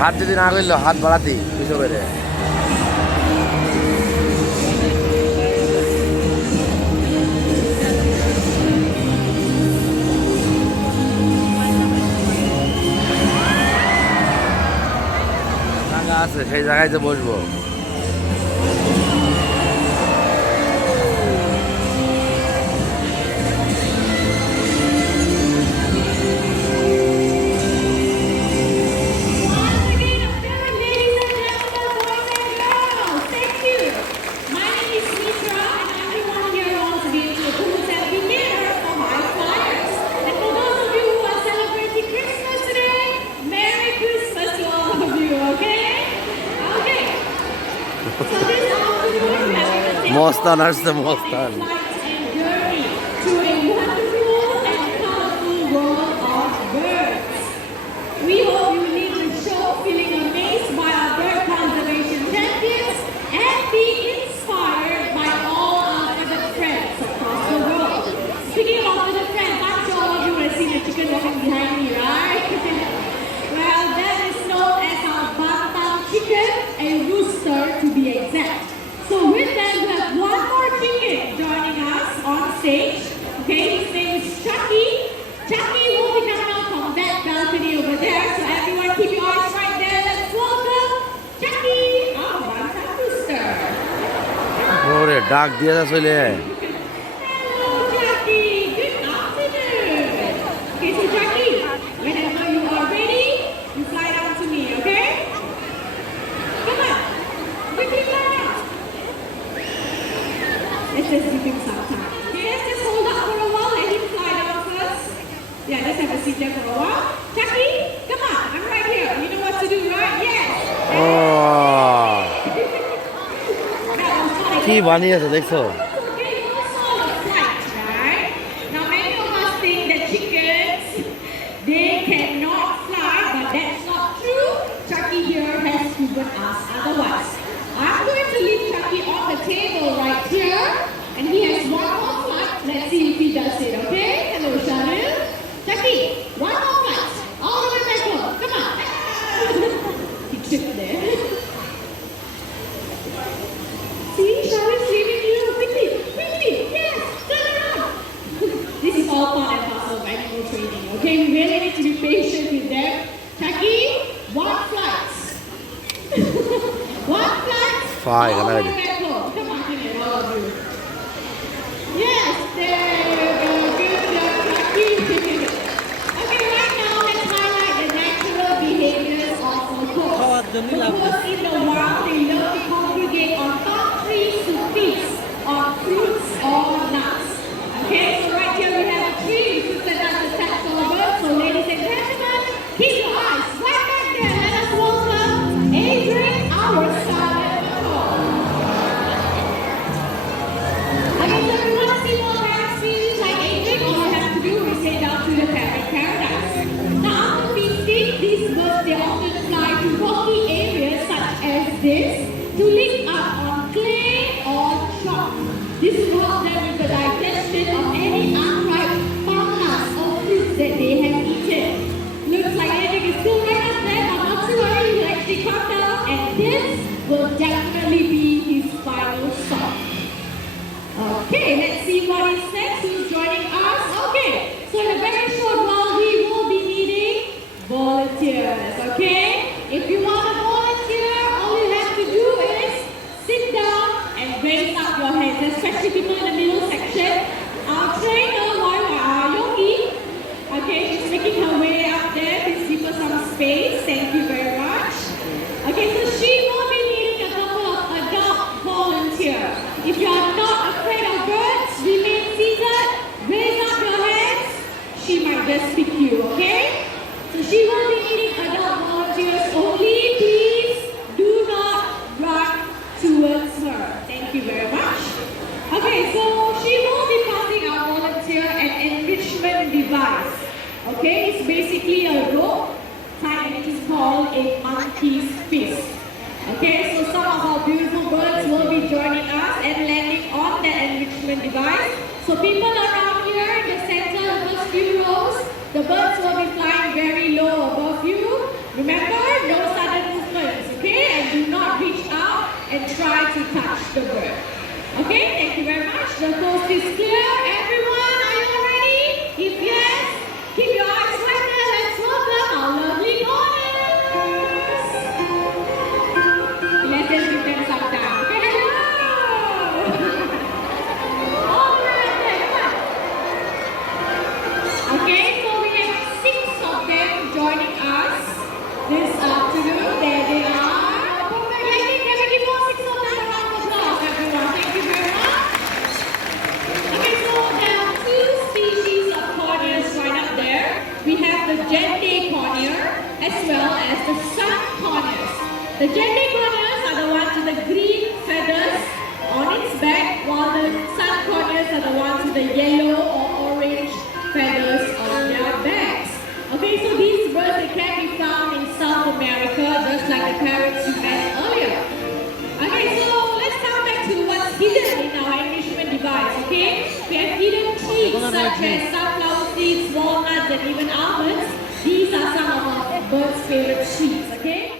হাত যদি না করলো হাত বাড়াতি কিছু করে জায়গা আছে সেই জায়গায় যে বসবো Mostan আসছে মস্তান We hope you leave the show feeling amazed by our bird conservation champions and be inspired by all our other friends across the world. Speaking of other friends, I'm sure all of you have seen the chicken walking behind me, right? Well, that is known as our bantam chicken, a rooster to be exact. So with that, we have one more chicken joining us on stage. Okay, his name is Chucky. Chucky will be coming out from that balcony over there. So everyone keep your eyes right there. Let's welcome Chucky, our bantam rooster. ওরে ডাক দিয়ে যা চলে Hello, Chucky. Good afternoon. Okay, so Chucky, whenever you are ready, you fly down to me, okay? Come on, quickly fly down. Let's just give him some time. Okay, let's just hold up for a while. Let him fly down first. Yeah, let's have a seat there for a while. Chucky, come on. I'm right here. You know what to do, right? Yes. O That was funny. কি বানিয়েছে দেখছো Okay, you also saw the flight, right? Now, many of us think that chickens, they cannot fly, but that's not true. Chucky here has proven us otherwise. I'm going to leave Chucky on the table right here, and he has one more flight. Let's see if he does it, okay? Hello, Sharil. Chucky, one more flight. All the way back home. Come on. He tripped there. See, Sharil is leaving you quickly. Quickly. Yes, turn around. This is all part and parcel of animal training, okay? We really need to be patient with them. Chucky, one flight. One flight. Fine, all I'm the way ready. back home. Come on, give it all of you. Yes, there you go. Good job, Chucky. Okay, right now let's highlight the natural behaviors of macaws. Macaws in the wild, they love to congregate on palm trees to feast on fruits or nuts. Okay, so right here we have a tree. We should set out the tax for a bird. So ladies and gentlemen, keep your eyes right back there. Let us welcome Adrian, our silent macaw. Okay, so if you want to see more parrot species like Adrian, all you have to do is head down to the parrot paradise. Now, after feasting, these birds, they often fly to rocky areas such as this to lick up on clay or chalk. This will help them with the digestion of any unripe palm nuts or fruits that they have eaten. Looks like Adrian is still right up there, but not to worry, he will actually come down, and this will definitely be his final stop. Okay, let's see what is next. Who's joining us? Okay, so in a very short while, we will be needing volunteers. Okay, if you want to volunteer, all you have to do is sit down and raise up your hands, especially people in the middle section. Our trainer, Yogi, okay, she's making her way up there. Please give her some space. Thank you very much. Okay, so she will be needing a couple of adult volunteers. If you are not afraid of birds, remain seated, raise up your hands. She might just pick you, okay? So she will be needing adult volunteers only. Please do not run towards her. Thank you very much. Okay, so she will be passing our volunteer an enrichment device. Okay, it's basically a rope tied, it is called a monkey's fist. Okay, so some of our beautiful birds will be joining us and landing on that enrichment device. So people around here in the center, the first few rows, the birds will be flying very low above you. Remember, no sudden the coast is clear. Everyone, are you ready? If yes, keep your eyes right there. Let's welcome our lovely corners. Let's just give them some time. Okay, hello. All right, then, come on. Okay, so we have 6 of them joining us this afternoon. There they are. Perfect. Can we give all 6 of them a round of applause, everyone? Thank you very much. Okay, so there are 2 species of corneas right up there. We have the Gende cornea as well as the sun corneas. The Gende corneas are the ones with the green feathers on its back, while the sun corneas are the ones with the yellow or orange feathers on their backs. Okay, so these birds they can be found in South America, just like the parrots you met earlier. Okay, so let's come back to what's hidden in our enrichment device. Okay, we have hidden treats such as sunflower seeds, walnuts, and even almonds. These are some of our birds' favorite treats. Okay.